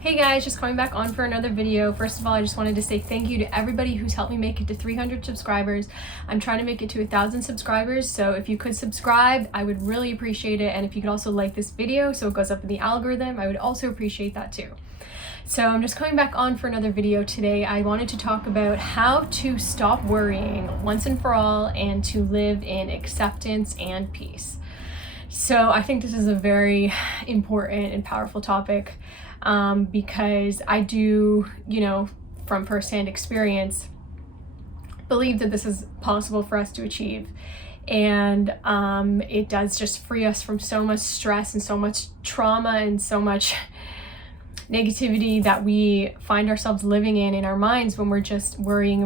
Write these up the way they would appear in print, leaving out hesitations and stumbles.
Hey guys, just coming back on for another video. First of all, I just wanted to say thank you to everybody who's helped me make it to 300 subscribers. I'm trying to make it to 1,000 subscribers, so if you could subscribe, I would really appreciate it. And if you could also like this video so it goes up in the algorithm, I would also appreciate that too. So I'm just coming back on for another video today. I wanted to talk about how to stop worrying once and for all and to live in acceptance and peace. So I think this is a very important and powerful topic. Because I do, from firsthand experience, believe that this is possible for us to achieve. And it does just free us from so much stress and so much trauma and so much negativity that we find ourselves living in our minds when we're just worrying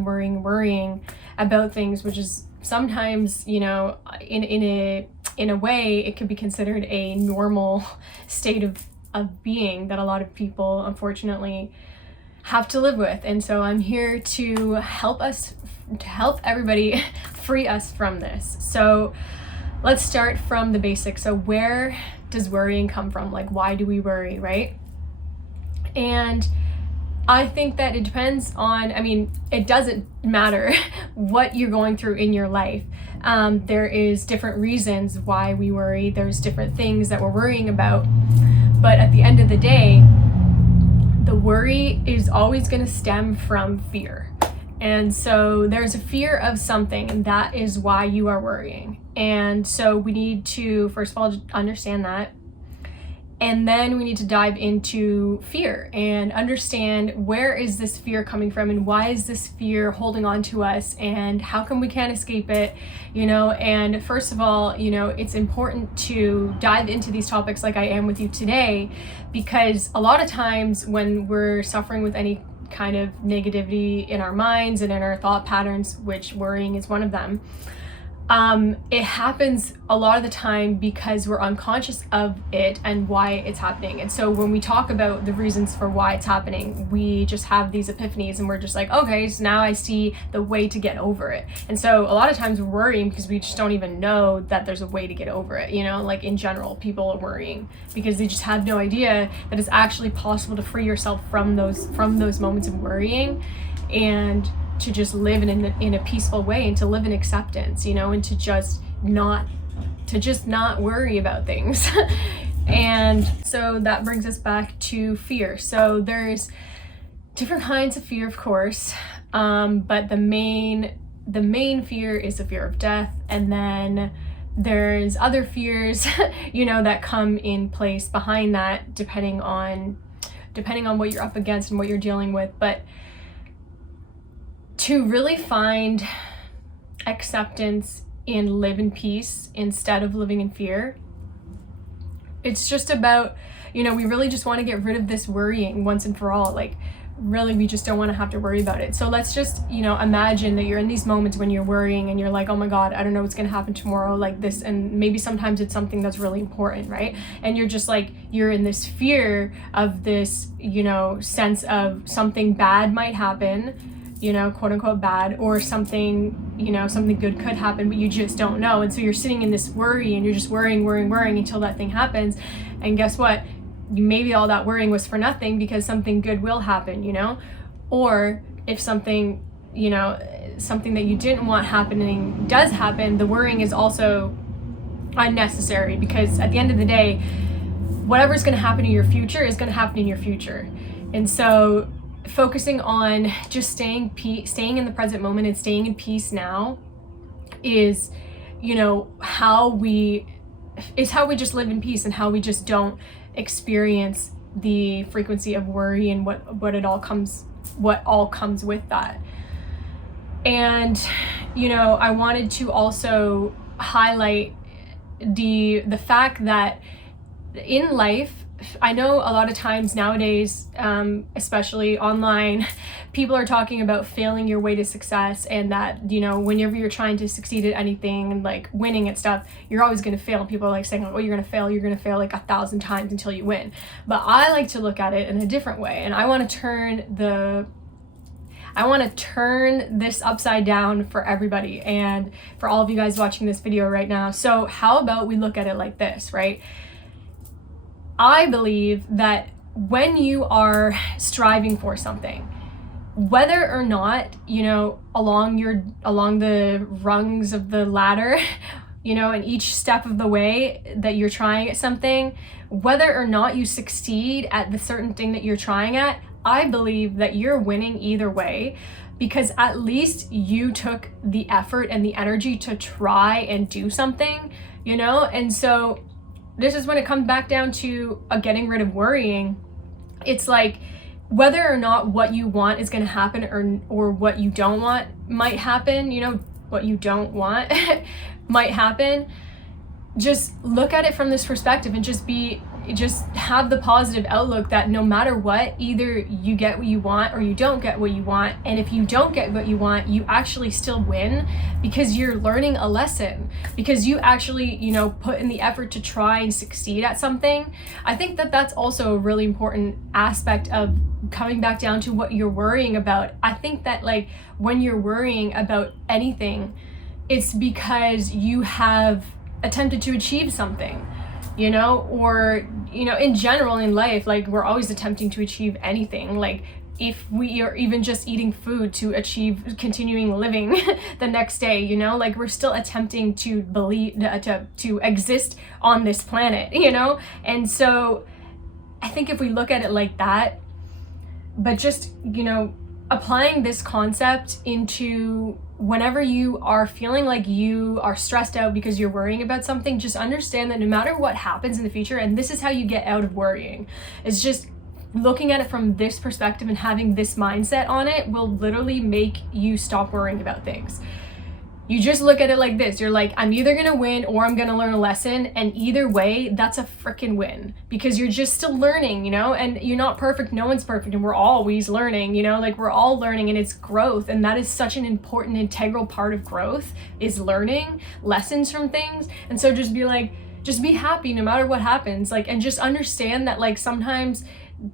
about things, which is sometimes, in a way, it could be considered a normal state of being that a lot of people unfortunately have to live with. And so I'm here to help everybody free us from this. So let's start from the basics. So where does worrying come from? Like, why do we worry, right? And I think that it depends on, it doesn't matter what you're going through in your life. There is different reasons why we worry. There's different things that we're worrying about. But at the end of the day, the worry is always going to stem from fear. And so there's a fear of something, and that is why you are worrying. And so we need to, first of all, understand that. And then we need to dive into fear and understand, where is this fear coming from and why is this fear holding on to us and how come we can't escape it, And first of all, it's important to dive into these topics like I am with you today, because a lot of times when we're suffering with any kind of negativity in our minds and in our thought patterns, which worrying is one of them, it happens a lot of the time because we're unconscious of it and why it's happening. And so when we talk about the reasons for why it's happening, we just have these epiphanies and we're just like, okay, so now I see the way to get over it. And so a lot of times we're worrying because we just don't even know that there's a way to get over it. Like in general, people are worrying because they just have no idea that it's actually possible to free yourself from those moments of worrying and to just live in a peaceful way and to live in acceptance, and to just not worry about things. And so that brings us back to fear. So there's different kinds of fear, of course, but the main fear is the fear of death, and then there's other fears, that come in place behind that, depending on what you're up against and what you're dealing with. But to really find acceptance and live in peace instead of living in fear, it's just about, we really just want to get rid of this worrying once and for all. Like, really, we just don't want to have to worry about it. So let's just, imagine that you're in these moments when you're worrying and you're like, oh my God, I don't know what's going to happen tomorrow, like this. And maybe sometimes it's something that's really important, right? And you're just like, you're in this fear of this, sense of something bad might happen, quote unquote bad, or something, something good could happen, but you just don't know. And so you're sitting in this worry and you're just worrying until that thing happens. And guess what? Maybe all that worrying was for nothing, because something good will happen, Or if something, something that you didn't want happening does happen, the worrying is also unnecessary, because at the end of the day, whatever's going to happen in your future is going to happen in your future. And so focusing on just staying in the present moment and staying in peace now is, how we just live in peace, and how we just don't experience the frequency of worry and what all comes with that. And I wanted to also highlight the fact that in life, I know a lot of times nowadays, especially online, people are talking about failing your way to success, and that, whenever you're trying to succeed at anything and like winning at stuff, you're always going to fail. People are like saying, oh, you're going to fail like 1,000 times until you win. But I like to look at it in a different way, and I want to turn this upside down for everybody and for all of you guys watching this video right now. So how about we look at it like this, right? I believe that when you are striving for something, whether or not, you know, along the rungs of the ladder, you know, in each step of the way that you're trying at something, whether or not you succeed at the certain thing that you're trying at, I believe that you're winning either way, because at least you took the effort and the energy to try and do something, you know? And so this is when it comes back down to getting rid of worrying. It's like, whether or not what you want is going to happen or what you don't want might happen, you know, what you don't want might happen, just look at it from this perspective and just have the positive outlook that no matter what, either you get what you want or you don't get what you want. And if you don't get what you want, you actually still win, because you're learning a lesson, because you actually, you know, put in the effort to try and succeed at something. I think that that's also a really important aspect of coming back down to what you're worrying about. I think that, like, when you're worrying about anything, it's because you have attempted to achieve something, you know, or, you know, in general in life, like, we're always attempting to achieve anything. Like, if we are even just eating food to achieve continuing living the next day, you know, like, we're still attempting to to exist on this planet, you know? And so I think if we look at it like that, but just, you know, applying this concept into whenever you are feeling like you are stressed out because you're worrying about something, just understand that no matter what happens in the future, and this is how you get out of worrying, is just looking at it from this perspective and having this mindset on it will literally make you stop worrying about things. You just look at it like this. You're like, I'm either gonna win or I'm gonna learn a lesson, and either way, that's a freaking win, because you're just still learning, you know, and you're not perfect. No one's perfect, and we're always learning, you know, like, we're all learning, and it's growth, and that is such an important, integral part of growth, is learning lessons from things. And so just be happy no matter what happens, like, and just understand that, like, sometimes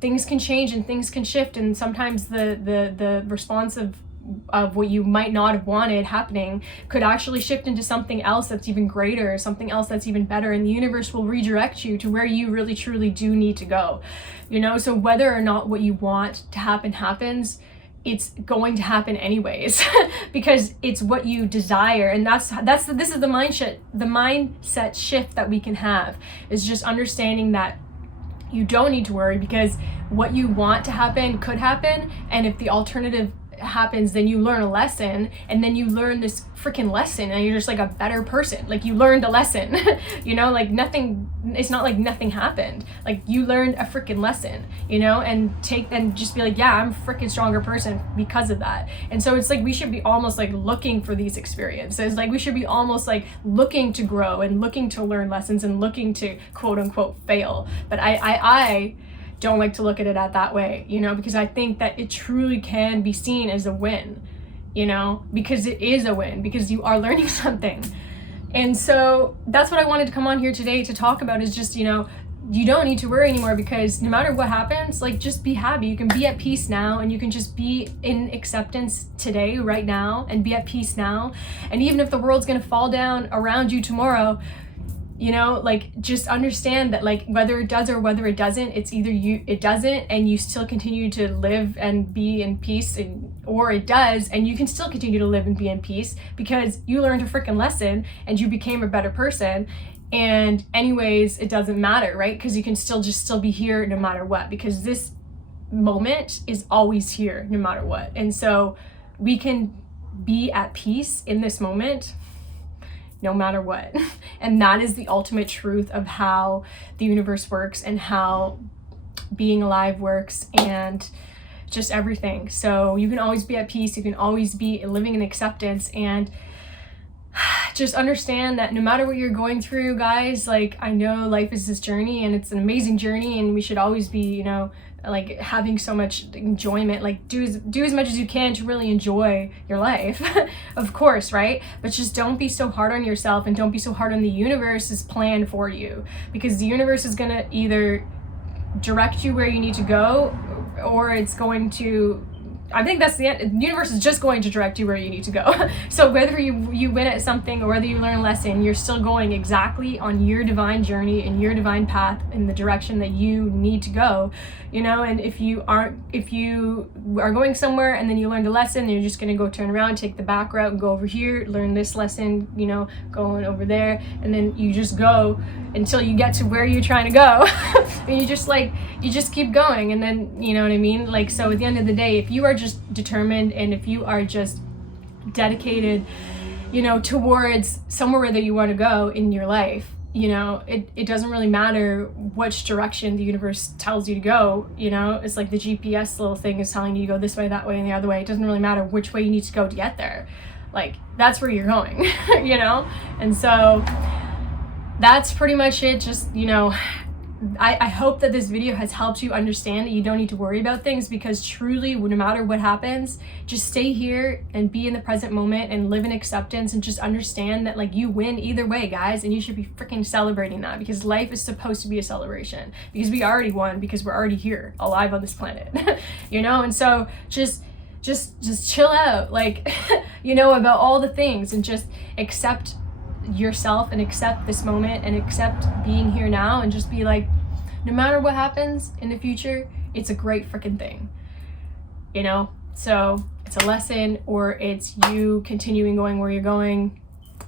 things can change and things can shift, and sometimes the response of what you might not have wanted happening could actually shift into something else that's even greater, something else that's even better, and the universe will redirect you to where you really truly do need to go, you know? So whether or not what you want to happen happens, it's going to happen anyways because it's what you desire. And this is the mindset shift that we can have, is just understanding that you don't need to worry, because what you want to happen could happen, and if the alternative happens, then you learn a lesson, and then you learn this freaking lesson, and you're just like a better person. Like, you learned a lesson you know, like, it's not like nothing happened. Like, you learned a freaking lesson, you know, and just be like, yeah, I'm a freaking stronger person because of that. And so it's like, we should be almost like looking for these experiences. Like, we should be almost like looking to grow and looking to learn lessons and looking to quote unquote fail. But I don't like to look at it that way, you know, because I think that it truly can be seen as a win, you know, because it is a win, because you are learning something. And so that's what I wanted to come on here today to talk about, is just, you know, you don't need to worry anymore, because no matter what happens, like, just be happy. You can be at peace now, and you can just be in acceptance today, right now, and be at peace now. And even if the world's gonna fall down around you tomorrow, you know, like, just understand that, like, whether it does or whether it doesn't, it's either it doesn't and you still continue to live and be in peace, or it does and you can still continue to live and be in peace, because you learned a freaking lesson and you became a better person. And anyways, it doesn't matter, right? Because you can still be here no matter what, because this moment is always here no matter what. And so we can be at peace in this moment no matter what. And that is the ultimate truth of how the universe works, and how being alive works, and just everything. So you can always be at peace, you can always be living in acceptance, and just understand that no matter what you're going through, guys, like, I know life is this journey, and it's an amazing journey, and we should always be, you know, like, having so much enjoyment. Like, do as much as you can to really enjoy your life of course, right? But just don't be so hard on yourself, and don't be so hard on the universe's plan for you, because the universe is gonna either direct you where you need to go, or it's going to I think that's the end. The universe is just going to direct you where you need to go. So whether you win at something or whether you learn a lesson, you're still going exactly on your divine journey and your divine path in the direction that you need to go, you know. And if you are going somewhere and then you learned a lesson, you're just going to go turn around, take the back route and go over here, learn this lesson, you know, going over there, and then you just go until you get to where you're trying to go. And you just keep going, and then, you know what I mean? Like, so at the end of the day, if you are just determined and if you are just dedicated, you know, towards somewhere that you want to go in your life, you know, it doesn't really matter which direction the universe tells you to go, you know. It's like the GPS little thing is telling you to go this way, that way, and the other way. It doesn't really matter which way you need to go to get there. Like, that's where you're going, you know? And so that's pretty much it. Just, you know, I hope that this video has helped you understand that you don't need to worry about things, because truly, no matter what happens, just stay here and be in the present moment and live in acceptance, and just understand that, like, you win either way, guys, and you should be freaking celebrating that, because life is supposed to be a celebration, because we already won, because we're already here alive on this planet. You know. And so just chill out, like, you know, about all the things, and just accept yourself and accept this moment and accept being here now, and just be like, no matter what happens in the future, it's a great freaking thing, you know. So it's a lesson or it's you continuing going where you're going.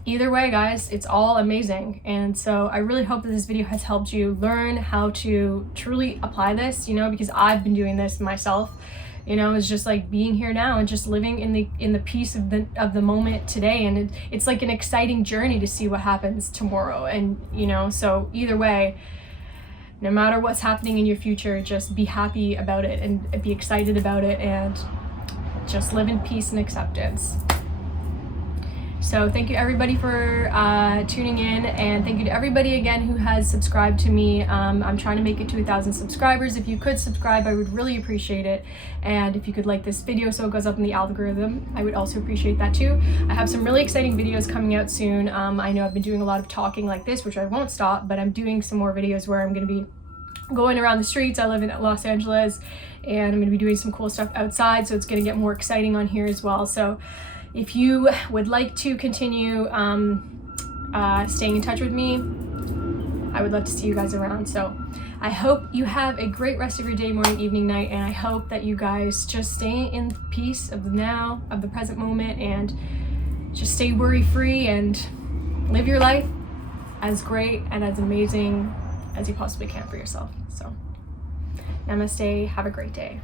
Either way, guys, it's all amazing. And so I really hope that this video has helped you learn how to truly apply this, you know, because I've been doing this myself. You know, it's just like being here now and just living in the peace of the moment today, and it's like an exciting journey to see what happens tomorrow. And, you know, so either way, no matter what's happening in your future, just be happy about it and be excited about it, and just live in peace and acceptance. So thank you everybody for tuning in, and thank you to everybody again who has subscribed to me. I'm trying to make it to 1,000 subscribers. If you could subscribe, I would really appreciate it. And if you could like this video so it goes up in the algorithm, I would also appreciate that too. I have some really exciting videos coming out soon. I know I've been doing a lot of talking like this, which I won't stop, but I'm doing some more videos where I'm going to be going around the streets. I live in Los Angeles, and I'm going to be doing some cool stuff outside, so it's going to get more exciting on here as well. So if you would like to continue staying in touch with me, I would love to see you guys around. So I hope you have a great rest of your day, morning, evening, night, and I hope that you guys just stay in peace of the now, of the present moment, and just stay worry-free and live your life as great and as amazing as you possibly can for yourself. So namaste, have a great day.